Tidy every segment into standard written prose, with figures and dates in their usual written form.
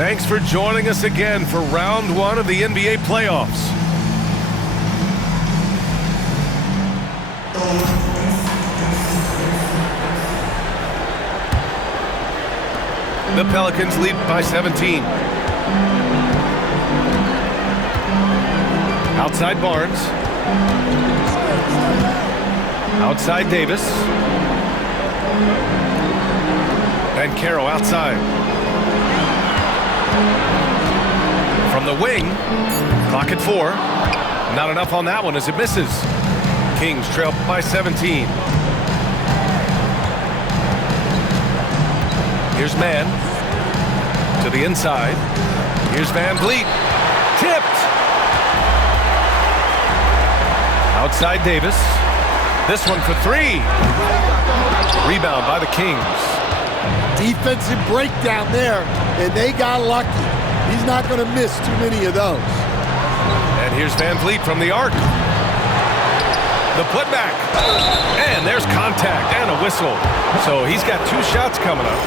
Thanks for joining us again for round one of the NBA playoffs. The Pelicans lead by 17. Outside Barnes. Outside Davis. And Caro outside. From the wing. Clock at 4. Not enough on that one as it misses. Kings trail by 17. Here's Mann to the inside. Here's Van Vliet. Tipped. Outside Davis. This one for 3. Rebound by the Kings. Defensive breakdown there, and they got lucky. He's not going to miss too many of those. And here's Van Vliet from the arc. The putback. And there's contact and a whistle. So he's got 2 shots coming up.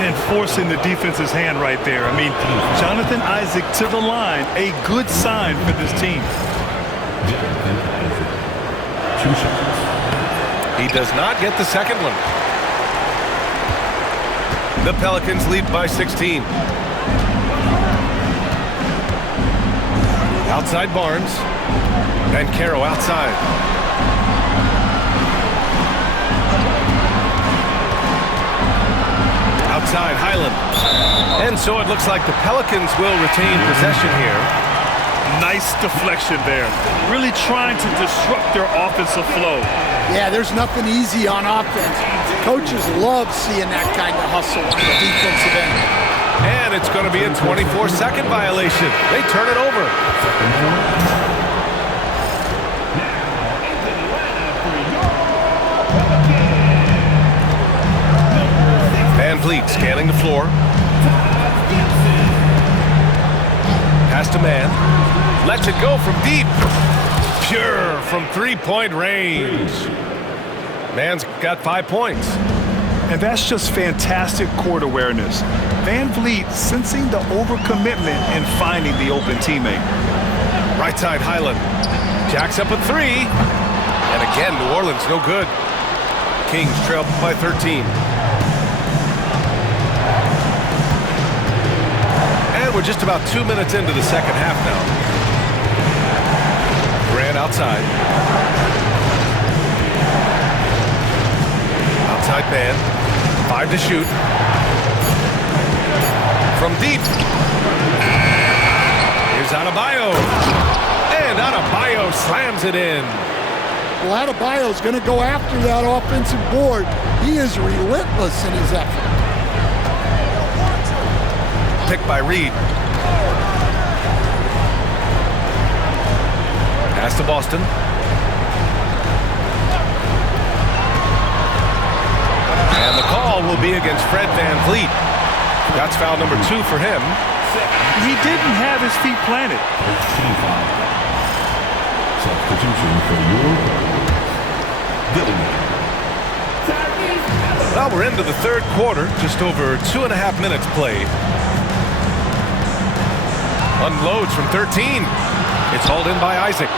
And forcing the defense's hand right there. I mean, Jonathan Isaac to the line, a good sign for this team. He does not get the second one. The Pelicans lead by 16. Outside Barnes. And Caro outside. Outside Highland. And so it looks like the Pelicans will retain possession here. Nice deflection there. Really trying to disrupt their offensive flow. Yeah, there's nothing easy on offense. Coaches love seeing that kind of hustle on the defensive end. And it's going to be a 24-second violation. They turn it over. Van Vliet scanning the floor. Pass to Mann. Lets it go from deep. Pure from 3-point range. Mann's got 5 points. And that's just fantastic court awareness. Van Vliet sensing the overcommitment and finding the open teammate. Right side Highland. Jacks up a 3. And again, New Orleans no good. Kings trail by 13. And we're just about 2 minutes into the second half now. Grant outside. Outside Mann. 5 to shoot. From deep. Here's Adebayo. And Adebayo slams it in. Well, Adebayo's going to go after that offensive board. He is relentless in his effort. Picked by Reed. Pass to Boston. And the call will be against Fred Van Vliet. That's foul number 2 for him. He didn't have his feet planted. Substitution for Well, we're into the third quarter. Just over 2.5 minutes played. Unloads from 13. It's hauled in by Isaac.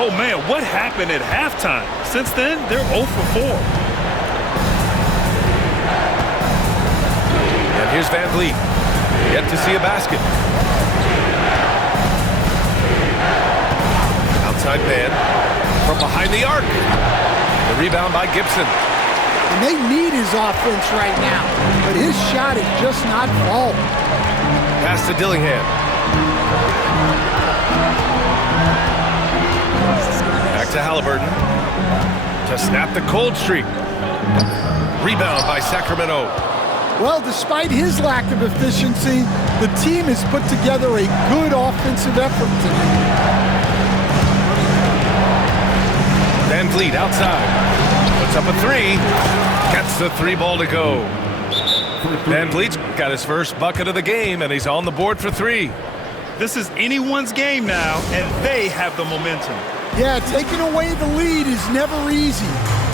Oh, man, what happened at halftime? Since then, they're 0 for 4. And here's Van Vliet. Yet to see a basket. Outside Mann. From behind the arc. The rebound by Gibson. And they need his offense right now, but his shot is just not falling. Pass to Dillingham. Back to Halliburton. To snap the cold streak. Rebound by Sacramento. Well, despite his lack of efficiency, the team has put together a good offensive effort tonight. Van Vliet outside. Puts up a 3. Gets the 3 ball to go. Van Vliet's got his first bucket of the game, and he's on the board for 3. This is anyone's game now, and they have the momentum. Yeah, taking away the lead is never easy,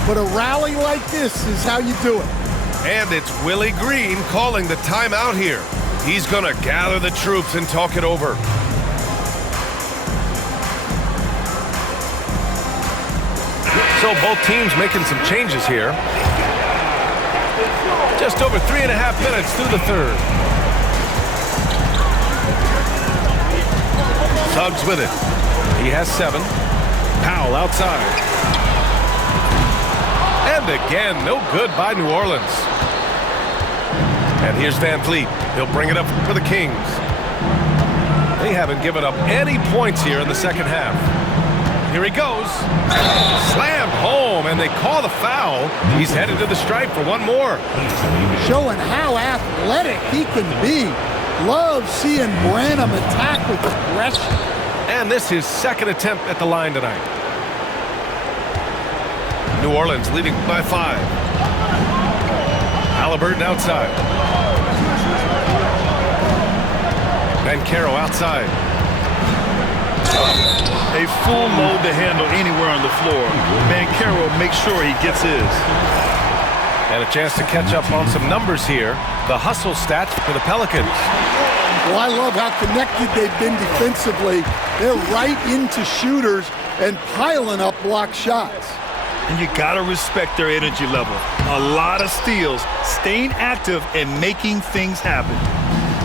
but a rally like this is how you do it. And it's Willie Green calling the timeout here. He's going to gather the troops and talk it over. So both teams making some changes here. Just over 3.5 minutes through the third. Suggs with it. He has 7. Powell outside. And again, no good by New Orleans. And here's Van Fleet. He'll bring it up for the Kings. They haven't given up any points here in the second half. Here he goes. Slammed home, and they call the foul. He's headed to the stripe for one more. Showing how athletic he can be. Love seeing Branham attack with aggression. And this is his second attempt at the line tonight. New Orleans leading by 5. Halliburton outside. Bancaro outside. A full load to handle anywhere on the floor. Bancaro makes sure he gets his. And a chance to catch up on some numbers here. The hustle stats for the Pelicans. Well, I love how connected they've been defensively. They're right into shooters and piling up block shots. And you gotta respect their energy level. A lot of steals, staying active and making things happen.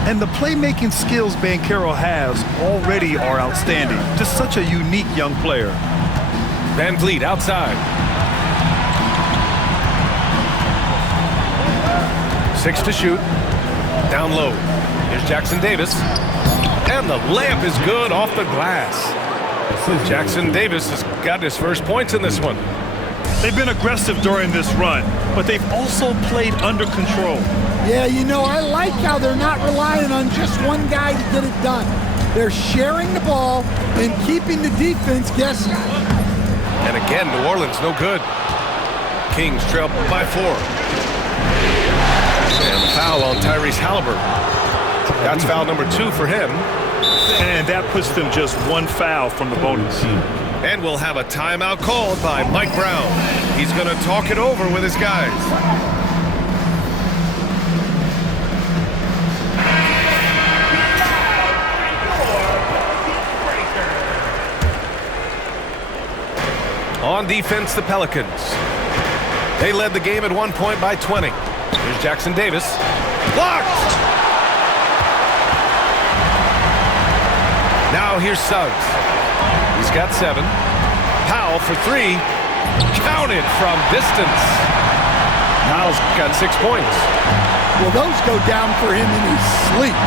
And the playmaking skills Bancaro has already are outstanding. Just such a unique young player. Van Vliet outside. 6 to shoot. Down low. Here's Jackson Davis. And the layup is good off the glass. Jackson Davis has got his first points in this one. They've been aggressive during this run, but they've also played under control. Yeah, you know, I like how they're not relying on just one guy to get it done. They're sharing the ball and keeping the defense guessing. And again, New Orleans no good. Kings trail by 4. And the foul on Tyrese Halliburton. That's foul number 2 for him. And that puts them just 1 foul from the bonus. And we'll have a timeout called by Mike Brown. He's going to talk it over with his guys. On defense, the Pelicans. They led the game at one point by 20. Here's Jackson Davis. Blocked! Now here's Suggs. He's got 7. Powell for 3. Counted from distance. Powell's got 6 points. Well, those go down for him in his sleep.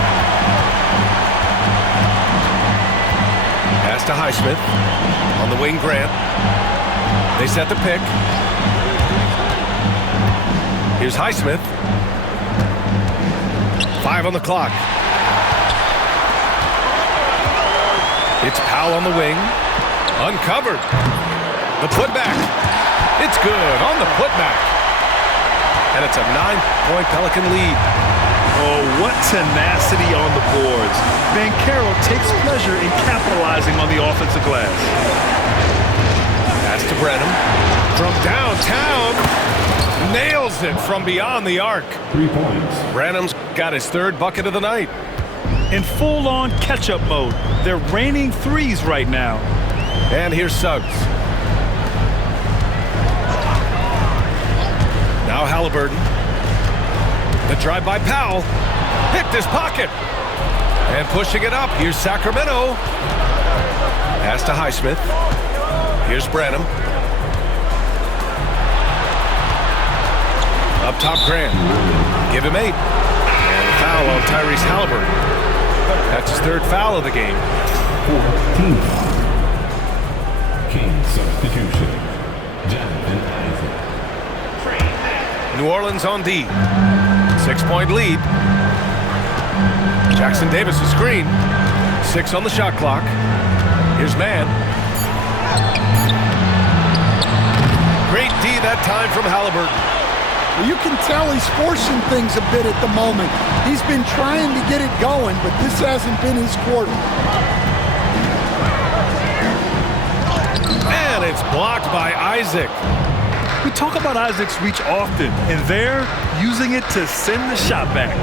Pass to Highsmith. On the wing, Grant. They set the pick. Here's Highsmith. 5 on the clock. It's Powell on the wing. Uncovered. The putback. It's good on the putback. And it's a 9-point Pelican lead. Oh, what tenacity on the boards. Bancaro takes pleasure in capitalizing on the offensive glass. Pass to Branham. From downtown. Nails it from beyond the arc. 3 points. Branham's got his 3rd bucket of the night. In full-on catch-up mode, they're raining threes right now. And here's Suggs. Now Halliburton. The drive by Powell. Picked his pocket. And pushing it up. Here's Sacramento. Pass to Highsmith. Here's Branham. Up top, Grant. Give him 8. And a foul on Tyrese Halliburton. That's his 3rd foul of the game. 14 foul. King substitution. Jonathan Isaac. New Orleans on D. 6-point lead. Jackson Davis a screen. 6 on the shot clock. Here's Mann. Great D that time from Halliburton. Well, you can tell he's forcing things a bit at the moment. He's been trying to get it going, but this hasn't been his quarter. And it's blocked by Isaac. We talk about Isaac's reach often, and they're using it to send the shot back.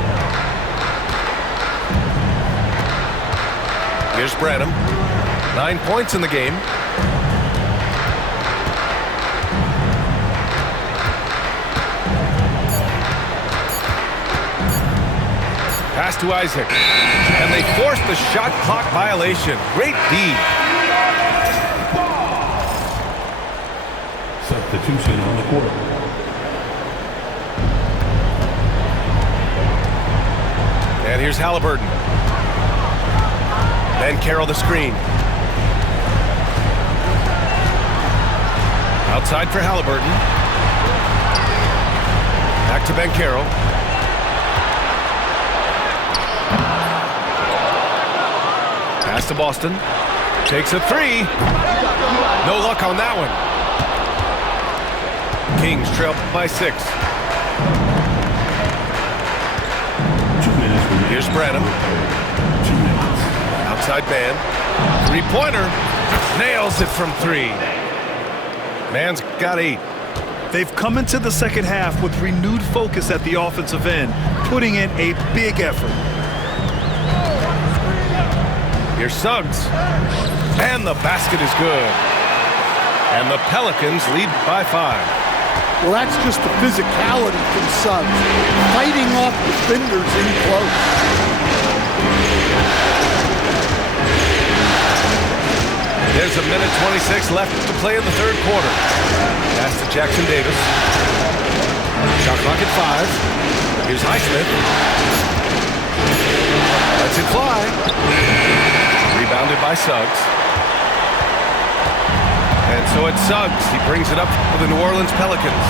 Here's Branham. 9 points in the game. Pass to Isaac. And they forced the shot clock violation. Great D. Substitution on the court. And here's Halliburton. Ben Carroll the screen. Outside for Halliburton. Back to Ben Carroll. Pass to Boston. Takes a three. No luck on that one. Kings trail by 6. Here's Branham. Outside man. Three-pointer. Nails it from 3. Man's got 8. They've come into the second half with renewed focus at the offensive end, putting in a big effort. Here's Suggs. And the basket is good. And the Pelicans lead by 5. Well, that's just the physicality from Suggs, fighting off defenders in close. There's a minute 26 left to play in the third quarter. Pass to Jackson Davis. Shot clock at 5. Here's Highsmith. Lets it fly. Rebounded by Suggs. And so it's Suggs. He brings it up for the New Orleans Pelicans.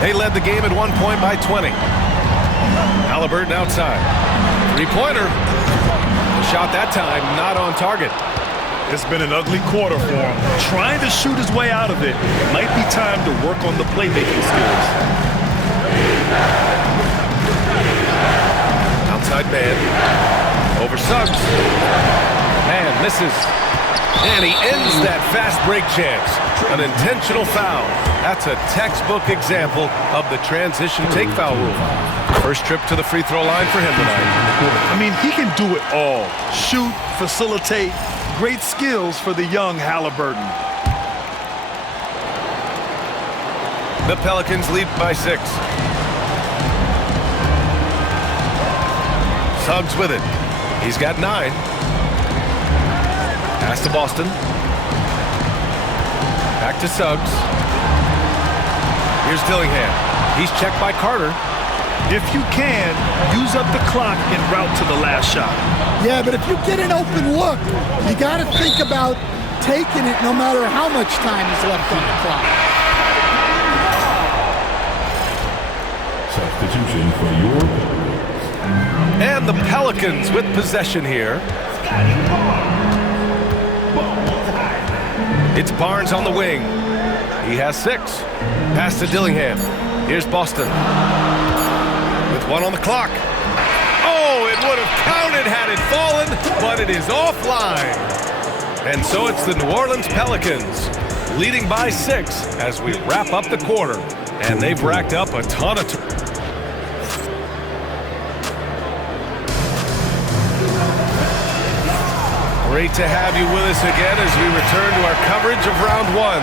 They led the game at 1 point by 20. Halliburton outside. Three-pointer. The shot that time not on target. It's been an ugly quarter for him. Trying to shoot his way out of it. Might be time to work on the playmaking skills. Outside man. Over Suggs. Man misses. And he ends that fast break chance. An intentional foul. That's a textbook example of the transition take foul rule. First trip to the free throw line for him tonight. I mean, he can do it all. Shoot, facilitate. Great skills for the young Halliburton. The Pelicans lead by 6. Suggs with it. He's got 9. Pass to Boston. Back to Suggs. Here's Dillingham. He's checked by Carter. If you can, use up the clock en route to the last shot. Yeah, but if you get an open look, you got to think about taking it no matter how much time is left on the clock. Substitution for your Pelicans. And the Pelicans with possession here. It's Barnes on the wing. He has 6. Pass to Dillingham. Here's Boston. With 1 on the clock. Oh, it would have counted had it fallen, but it is offline. And so it's the New Orleans Pelicans leading by 6 as we wrap up the quarter. And they've racked up a ton of Great to have you with us again as we return to our coverage of round 1.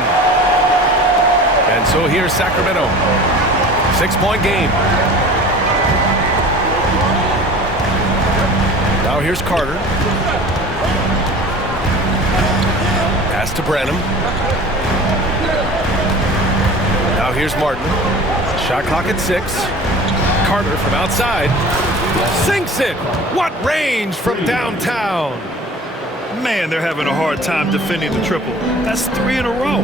And so here's Sacramento. 6-point game. Now here's Carter. Pass to Branham. Now here's Martin. Shot clock at 6. Carter from outside. Sinks it. What range from downtown. Man, they're having a hard time defending the triple. That's 3 in a row.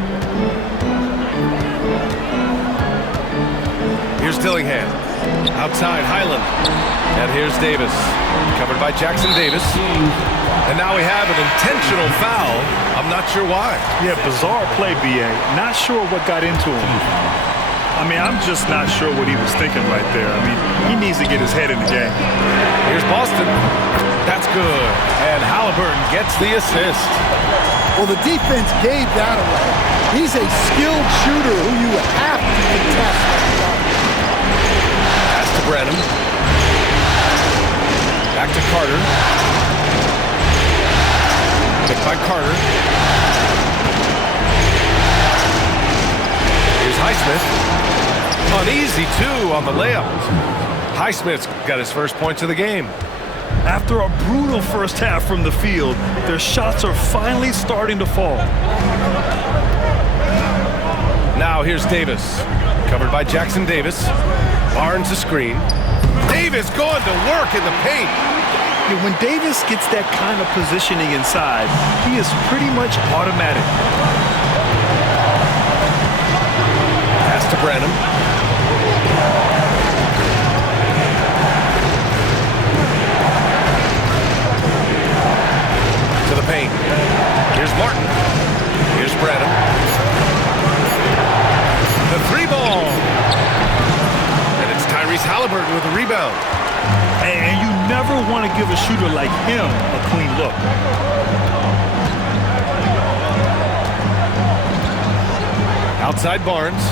Here's Dillingham. Outside, Highland. And here's Davis. Covered by Jackson Davis. And now we have an intentional foul. I'm not sure why. Yeah, bizarre play, B.A. Not sure what got into him. I mean, I'm just not sure what he was thinking right there. I mean, he needs to get his head in the game. Here's Boston. That's good. And Halliburton gets the assist. Well, the defense gave that away. He's a skilled shooter who you have to contest. Pass to Branham. Back to Carter. by Carter. Here's Highsmith. An easy 2 on the layup. Highsmith's got his first points of the game. After a brutal first half from the field, their shots are finally starting to fall. Now here's Davis. Covered by Jackson Davis. Barnes a screen. Davis going to work in the paint. Yeah, when Davis gets that kind of positioning inside, he is pretty much automatic. Pass to Branham. To the paint. Here's Martin. Here's Branham. The 3-ball. And it's Tyrese Halliburton with a rebound. And you never want to give a shooter like him a clean look. Outside Barnes.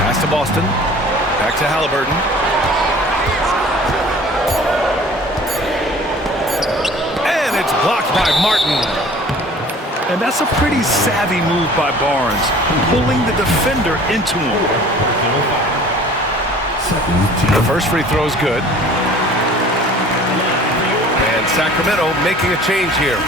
Pass to Boston. Back to Halliburton. And it's blocked by Martin. And that's a pretty savvy move by Barnes, pulling the defender into him. The first free throw is good. And Sacramento making a change here.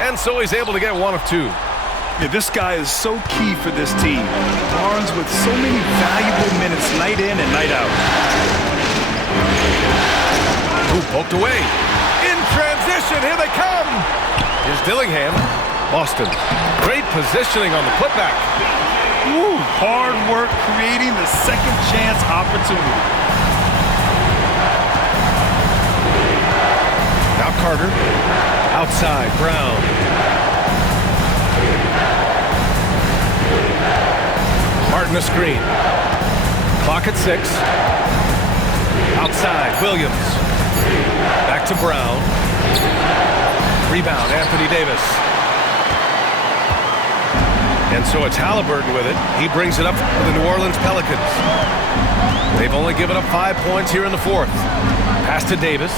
And so he's able to get 1 of 2. Yeah, this guy is so key for this team. Barnes with so many valuable minutes night in and night out. Ooh, poked away. In transition, here they come. Here's Dillingham. Boston. Great positioning on the putback. Woo, hard work creating the second chance opportunity. Now Carter. Outside, Brown. Martin a screen. Clock at 6. Outside, Williams. Back to Brown. Rebound, Anthony Davis. And so it's Halliburton with it. He brings it up for the New Orleans Pelicans. They've only given up 5 points here in the 4th. Pass to Davis.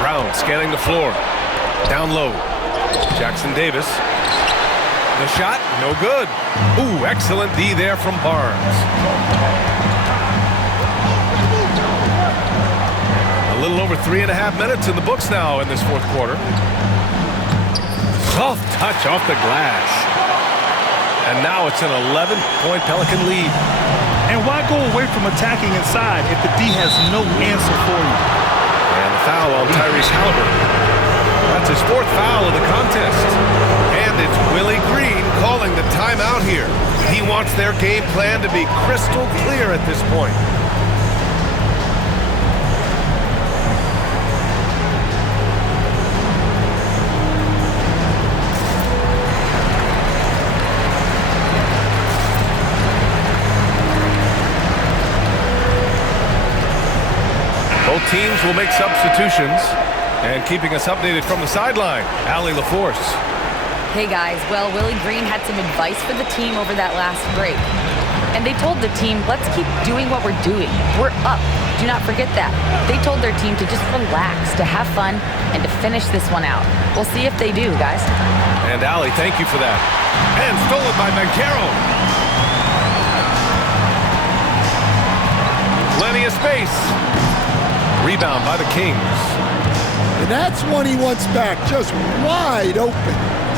Brown scanning the floor. Down low. Jackson Davis. The shot, no good. Ooh, excellent D there from Barnes. A little over 3.5 minutes in the books now in this 4th quarter. Soft touch off the glass. And now it's an 11-point Pelican lead. And why go away from attacking inside if the D has no answer for you? And the foul on Tyrese Halliburton. That's his 4th foul of the contest. And it's Willie Green calling the timeout here. He wants their game plan to be crystal clear at this point. Both teams will make substitutions. And keeping us updated from the sideline, Allie LaForce. Hey guys, well, Willie Green had some advice for the team over that last break. And they told the team, let's keep doing what we're doing. We're up. Do not forget that. They told their team to just relax, to have fun, and to finish this one out. We'll see if they do, guys. And Allie, thank you for that. And stolen by Banchero. Plenty of space. Rebound by the Kings. And that's one he wants back, just wide open,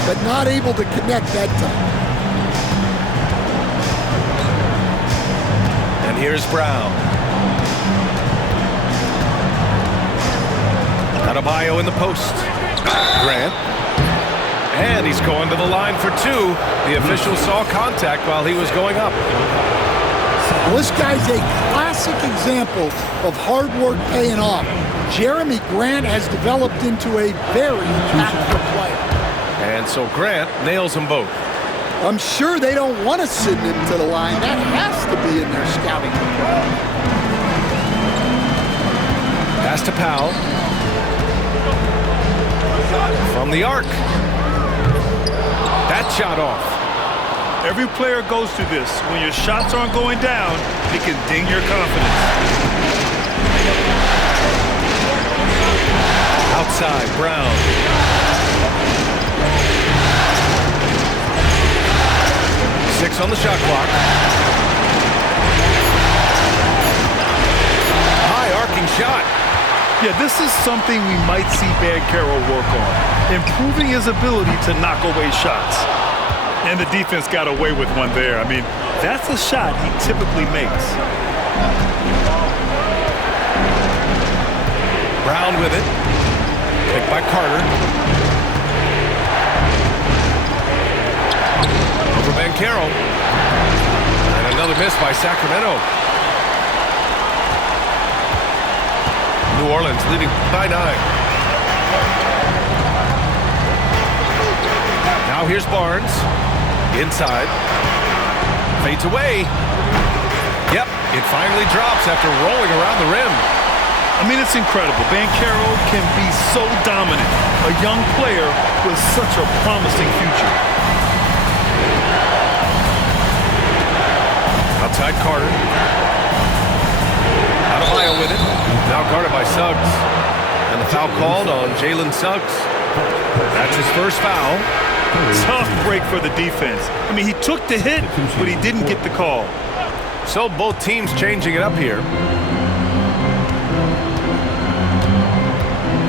but not able to connect that time. And here's Brown. Adebayo in the post. Grant. And he's going to the line for 2. The official saw contact while he was going up. Well, this guy's a classic example of hard work paying off. Jeremy Grant has developed into a very impactful player. And so Grant nails them both. I'm sure they don't want to send him to the line. That has to be in their scouting report. to Powell. From the arc. That shot off. Every player goes through this. When your shots aren't going down, it can ding your confidence. Outside, Brown. Six on the shot clock. High arcing shot. Yeah, this is something we might see Banchero work on. Improving his ability to knock away shots. And the defense got away with one there. I mean, that's a shot he typically makes. Brown with it. Picked by Carter. Over Banchero. And another miss by Sacramento. New Orleans leading by 9. Now here's Barnes. Inside. Fades away. Yep, it finally drops after rolling around the rim. I mean, it's incredible. Banchero can be so dominant. A young player with such a promising future. Outside Carter. Adebayo with it. Now guarded by Suggs. And the foul called on Jalen Suggs. That's his first foul. Tough break for the defense. I mean, he took the hit, but he didn't get the call. So both teams changing it up here.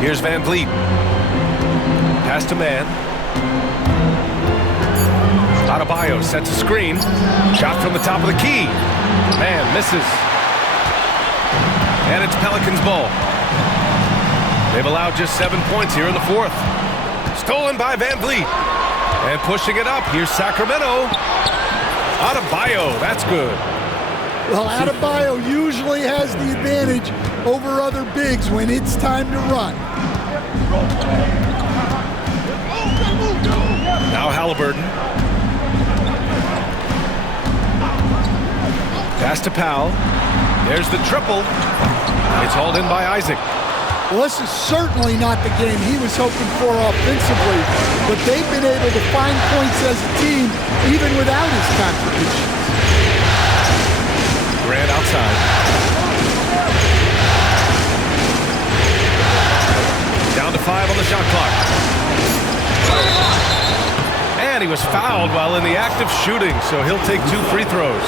Here's Van Vliet. Pass to man. Adebayo sets a screen. Shot from the top of the key. Man misses. And it's Pelicans ball. They've allowed just 7 points here in the fourth. Stolen by Van Vliet. And pushing it up. Here's Sacramento. Adebayo. That's good. Well, Adebayo usually has the advantage over other bigs when it's time to run. Now Halliburton. Pass to Powell. There's the triple. It's hauled in by Isaac. Well, this is certainly not the game he was hoping for offensively, but they've been able to find points as a team even without his contributions. Grant outside. Down to 5 on the shot clock. And he was fouled while in the act of shooting, so he'll take 2 free throws.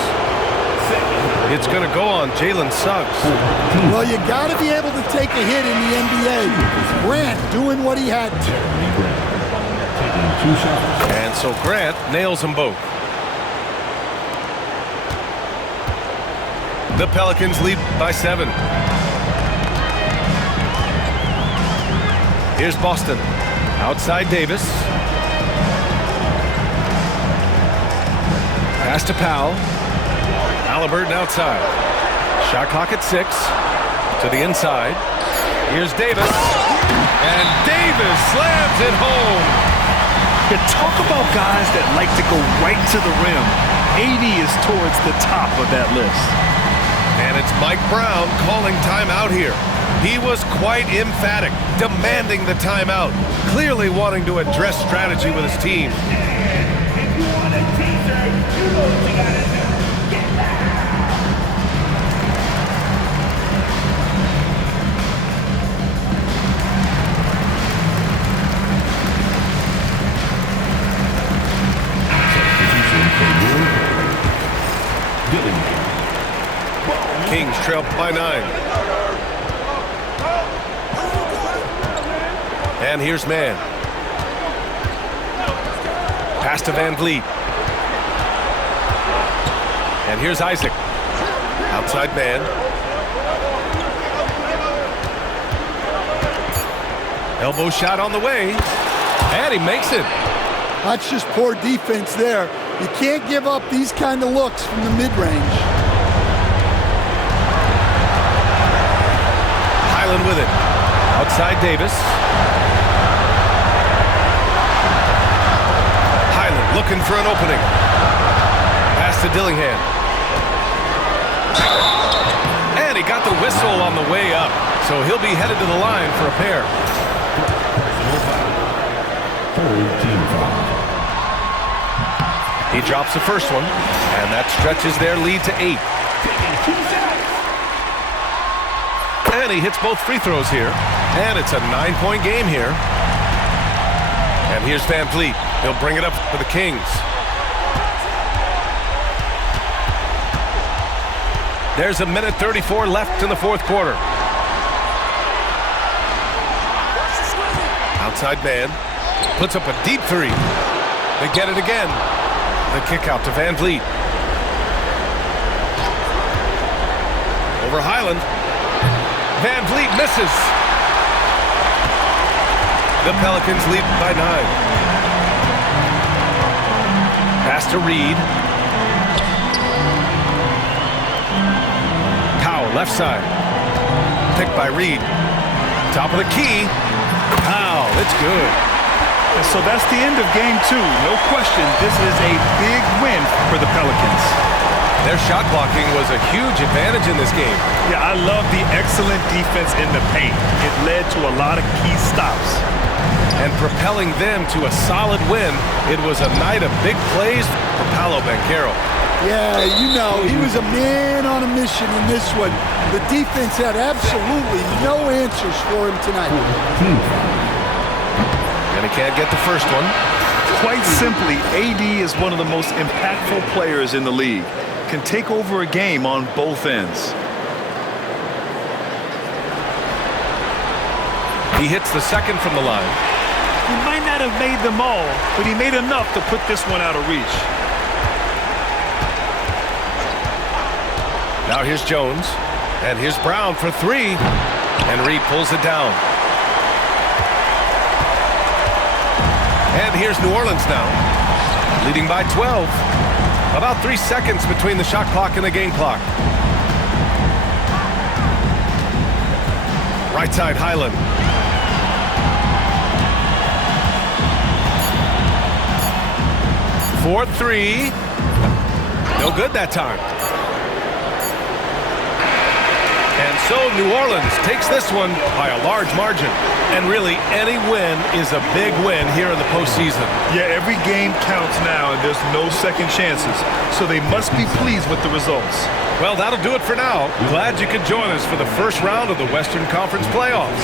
It's going to go on Jalen Suggs. Well, you got to be able to take a hit in the NBA. Grant doing what he had to. And so Grant nails them both. The Pelicans lead by 7. Here's Boston. Outside Davis. Pass to Powell. Halliburton outside. Shot clock at 6. To the inside. Here's Davis. And Davis slams it home. You talk about guys that like to go right to the rim. 80 is towards the top of that list. And it's Mike Brown calling timeout here. He was quite emphatic, demanding the timeout, clearly wanting to address strategy with his team. Kings trail by 9. And here's man. Pass to Van Vliet. And here's Isaac. Outside man. Elbow shot on the way. And he makes it. That's just poor defense there. You can't give up these kind of looks from the mid-range. Highland with it. Outside Davis. Highland looking for an opening. Pass to Dillingham. And he got the whistle on the way up. So he'll be headed to the line for a pair. Third team foul. He drops the first one, and that stretches their lead to 8. And he hits both free throws here, and it's a 9-point game here. And here's Van Vliet. He'll bring it up for the Kings. There's a minute 34 left in the fourth quarter. Outside man puts up a deep three. They get it again. The kick out to Van Vliet. Over Highland. Van Vliet misses. The Pelicans lead by 9. Pass to Reed. Powell, left side. Picked by Reed. Top of the key. Powell, it's good. And so that's the end of game 2. No question, this is a big win for the Pelicans. Their shot blocking was a huge advantage in this game. Yeah, I love the excellent defense in the paint. It led to a lot of key stops. And propelling them to a solid win, it was a night of big plays for Paolo Banchero. Yeah, you know, he was a man on a mission in this one. The defense had absolutely no answers for him tonight. And he can't get the first one. Quite simply, AD is one of the most impactful players in the league. Can take over a game on both ends. He hits the second from the line. He might not have made them all, but he made enough to put this one out of reach. Now here's Jones, and here's Brown for 3, and Reed pulls it down. And here's New Orleans now, leading by 12. About 3 seconds between the shot clock and the game clock. Right side, Highland. For 3. No good that time. And so New Orleans takes this one by a large margin. And really, any win is a big win here in the postseason. Yeah, every game counts now, and there's no second chances. So they must be pleased with the results. Well, that'll do it for now. Glad you could join us for the first round of the Western Conference playoffs.